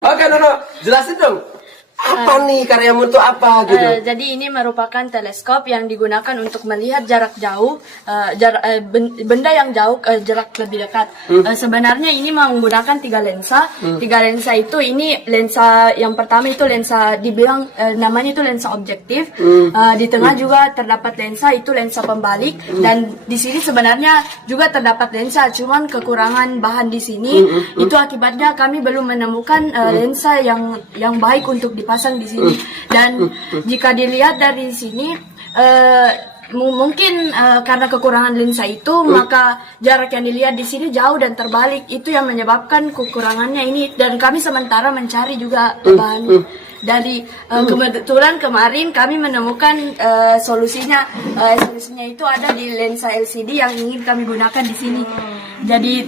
Oke, Nono, jelasin dong. Apa nih karyamu itu apa gitu? Jadi ini merupakan teleskop yang digunakan untuk melihat jarak jauh, benda yang jauh, jarak lebih dekat. Sebenarnya ini menggunakan 3 lensa. 3 lensa itu, ini lensa yang pertama itu lensa dibilang namanya itu lensa objektif. Di tengah juga terdapat lensa itu lensa pembalik, dan di sini sebenarnya juga terdapat lensa, cuman kekurangan bahan di sini. Itu akibatnya kami belum menemukan lensa yang baik untuk dipasang di sini. Dan jika dilihat dari sini, mungkin karena kekurangan lensa itu, maka jarak yang dilihat di sini jauh dan terbalik. Itu yang menyebabkan kekurangannya ini. Dan kami sementara mencari juga bahan. Dari kebetulan kemarin kami menemukan solusinya. Solusinya itu ada di lensa LCD yang ingin kami gunakan di sini. Jadi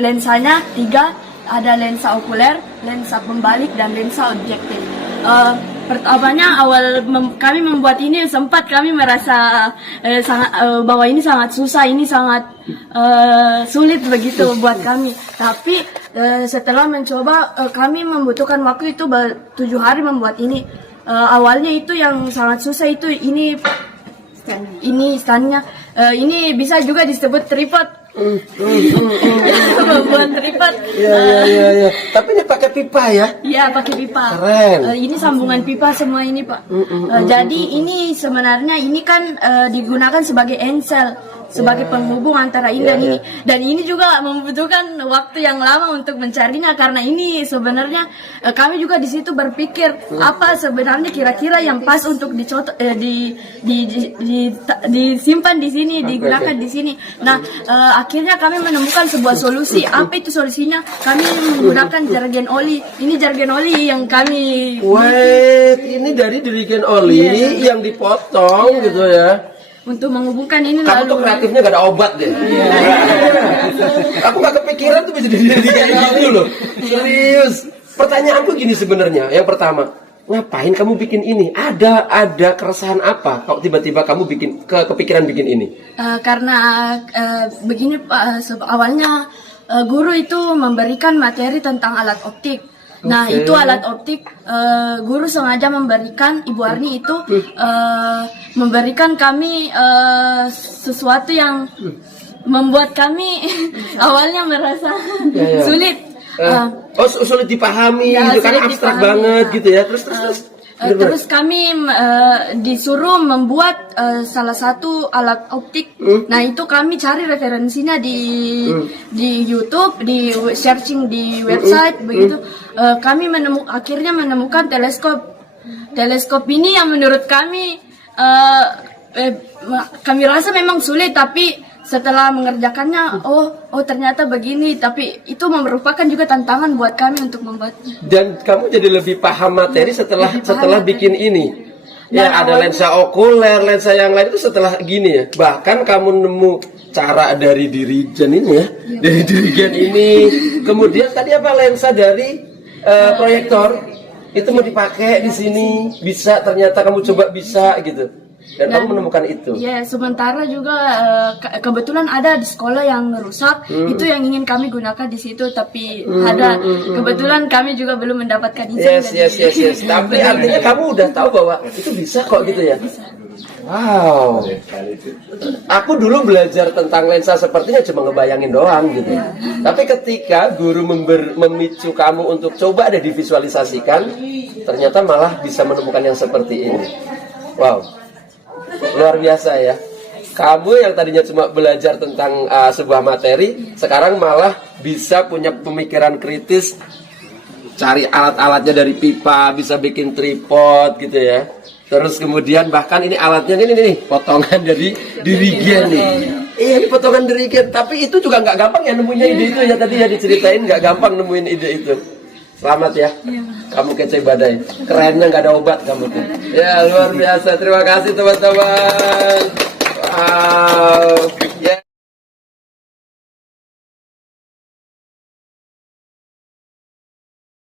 lensanya 3. Ada lensa okuler, lensa pembalik, dan lensa objektif. Pertamanya kami membuat ini, sempat kami merasa bahwa ini sangat susah, ini sangat sulit begitu buat kami. Tapi setelah mencoba, kami membutuhkan waktu itu 7 hari membuat ini. Awalnya itu yang sangat susah itu ini standnya. Ini bisa juga disebut tripod. Buat tripod. Iya. Tapi ini pakai pipa ya? Iya, pakai pipa. Keren. Ini sambungan pipa semua ini, Pak. Jadi ini sebenarnya ini kan digunakan sebagai ensel, sebagai penghubung antara ini dan ini. Dan ini juga membutuhkan waktu yang lama untuk mencarinya, karena ini sebenarnya kami juga di situ berpikir apa sebenarnya kira-kira yang pas untuk disimpan di sini, digunakan di sini. Nah, akhirnya kami menemukan sebuah solusi. Apa itu solusinya? Kami menggunakan jargon oli. Ini jargon oli yang kami... Wait, ini dari jerigen oli yang dipotong gitu ya. Untuk menghubungkan ini. Kamu tuh kreatifnya gak ada obat deh. Aku gak kepikiran tuh bisa jadi kayak gitu loh. Serius. Pertanyaanku gini sebenarnya. Yang pertama, ngapain kamu bikin ini? Ada keresahan apa kalau tiba-tiba kamu kepikiran bikin ini? Karena begini Pak, awalnya guru itu memberikan materi tentang alat optik. Nah, itu alat optik, guru sengaja memberikan, Ibu Arni itu memberikan kami sesuatu yang membuat kami awalnya merasa sulit. Sulit dipahami, gitu kan, abstrak banget gitu ya. Terus kami disuruh membuat salah satu alat optik. Nah, itu kami cari referensinya di YouTube, di searching di website begitu. Kami akhirnya menemukan teleskop. Teleskop ini yang menurut kami rasa memang sulit, tapi setelah mengerjakannya, oh ternyata begini. Tapi itu merupakan juga tantangan buat kami untuk membuatnya. Dan kamu jadi lebih paham materi setelah bikin ini. Ya, ada lensa okuler, lensa yang lain itu setelah gini ya. Bahkan kamu nemu cara dari dirigen ini ya, dari dirigen ini. Kemudian tadi apa, lensa dari proyektor itu mau dipakai di sini, bisa, ternyata kamu coba bisa gitu. Dan kamu menemukan itu. Ya, sementara juga kebetulan ada di sekolah yang rusak, itu yang ingin kami gunakan di situ, tapi kebetulan kami juga belum mendapatkan izin. Yes. Tapi artinya kamu udah tahu bahwa itu bisa kok gitu ya. Bisa. Wow. Aku dulu belajar tentang lensa sepertinya cuma ngebayangin doang gitu. Tapi ketika guru memicu kamu untuk coba ada divisualisasikan, ternyata malah bisa menemukan yang seperti ini. Wow. Luar biasa ya. Kamu yang tadinya cuma belajar tentang sebuah materi, sekarang malah bisa punya pemikiran kritis, cari alat-alatnya dari pipa, bisa bikin tripod gitu ya. Terus kemudian bahkan ini alatnya ini potongan dari dirigen nih. Iya, ini potongan dirigen. Tapi itu juga nggak gampang ya nemuin ide itu ya, tadi ya diceritain nggak gampang nemuin ide itu. Selamat ya, kamu kece badai. Kerennya nggak ada obat kamu tuh. Ya, luar biasa. Terima kasih teman-teman. Wow.